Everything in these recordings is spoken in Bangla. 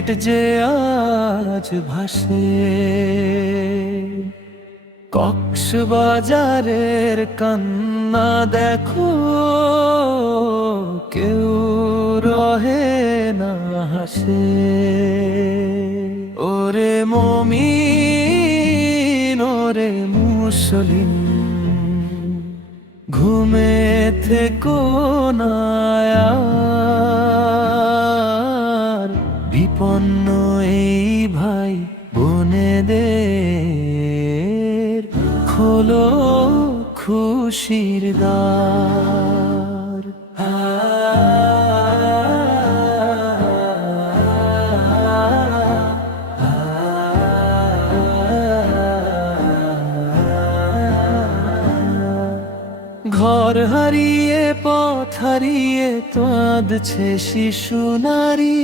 সিলেট যে আজ ভাসে, কক্সবাজারের কান্না দেখো, কেউ রহে না হাসে। ওরে মমিন ওরে মুসলিম, ঘুমে থেকো না আর, বিপন্ন এই ভাই বোনেদের খোলো খুশির দ্বার। ঘর হারিয়ে পথ হারিয়ে কাঁদছে শিশু নারী,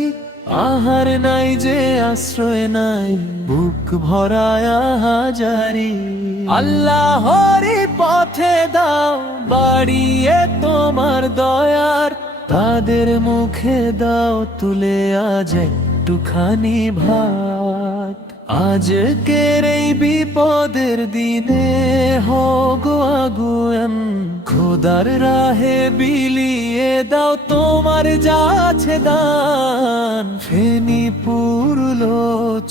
আহার নাই যে আশ্রয় নাই বুক ভরায় হাজারি। আল্লাহরি পথে দাও বাড়িয়ে তোমার দয়ার, তাদের মুখে দাও তুলে আজ একটুখানি ভাত। আজকের এই বিপদের দিনে হোগো আগুয়ান, খোদার রাহে বিলিয়ে দাও তোমার যা আছে দান। ফেনি পুরলো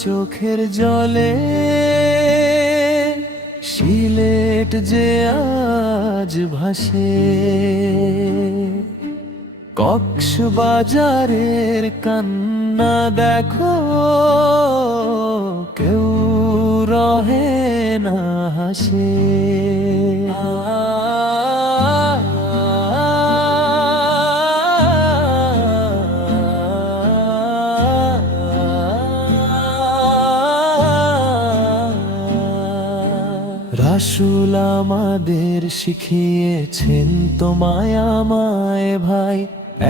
চোখের জলে, সিলেট যে আজ ভাসে, কক্সবাজারের কান্না দেখো, কেউ রহে না হাসে। রাসূল আমাদের শিখিয়েছেন তোমায় আমায় ভাই,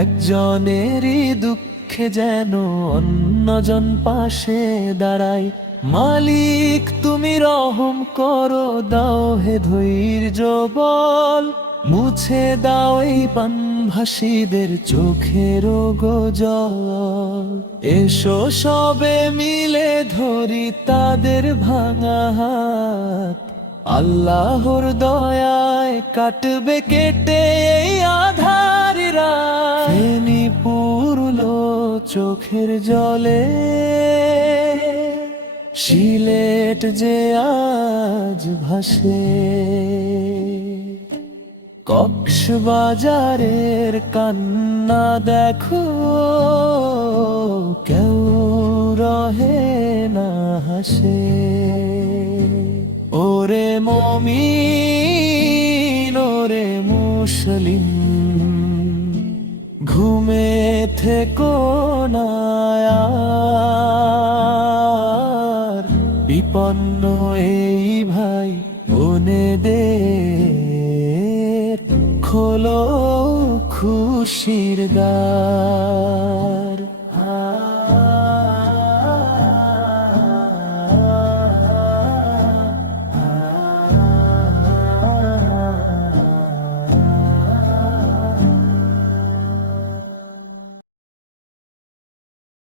একজনেরই দুঃখে যেন অন্যজন পাশে দাঁড়ায়। মালিক তুমি রহম করো, দাও হে ধৈর্য বল, মুছে দাও এই পানভাসীদের চোখের গোজল। এসো সবে মিলে ধরি তাদের ভাঙা হাত, আল্লাহর দয়ায় কাটবে কেটে এই আধার রাত। ফেনি পুরলো চোখের জলে, সিলেট যে আজ ভাসে, কক্সবাজারের কান্না দেখো, কেউ রহে না হাসে। ওরে মমিন ওরে মুসলিম, ঘুমে থেকো না আর, বিপন্ন এই ভাই বোনেদের খোলো খুশির দ্বার।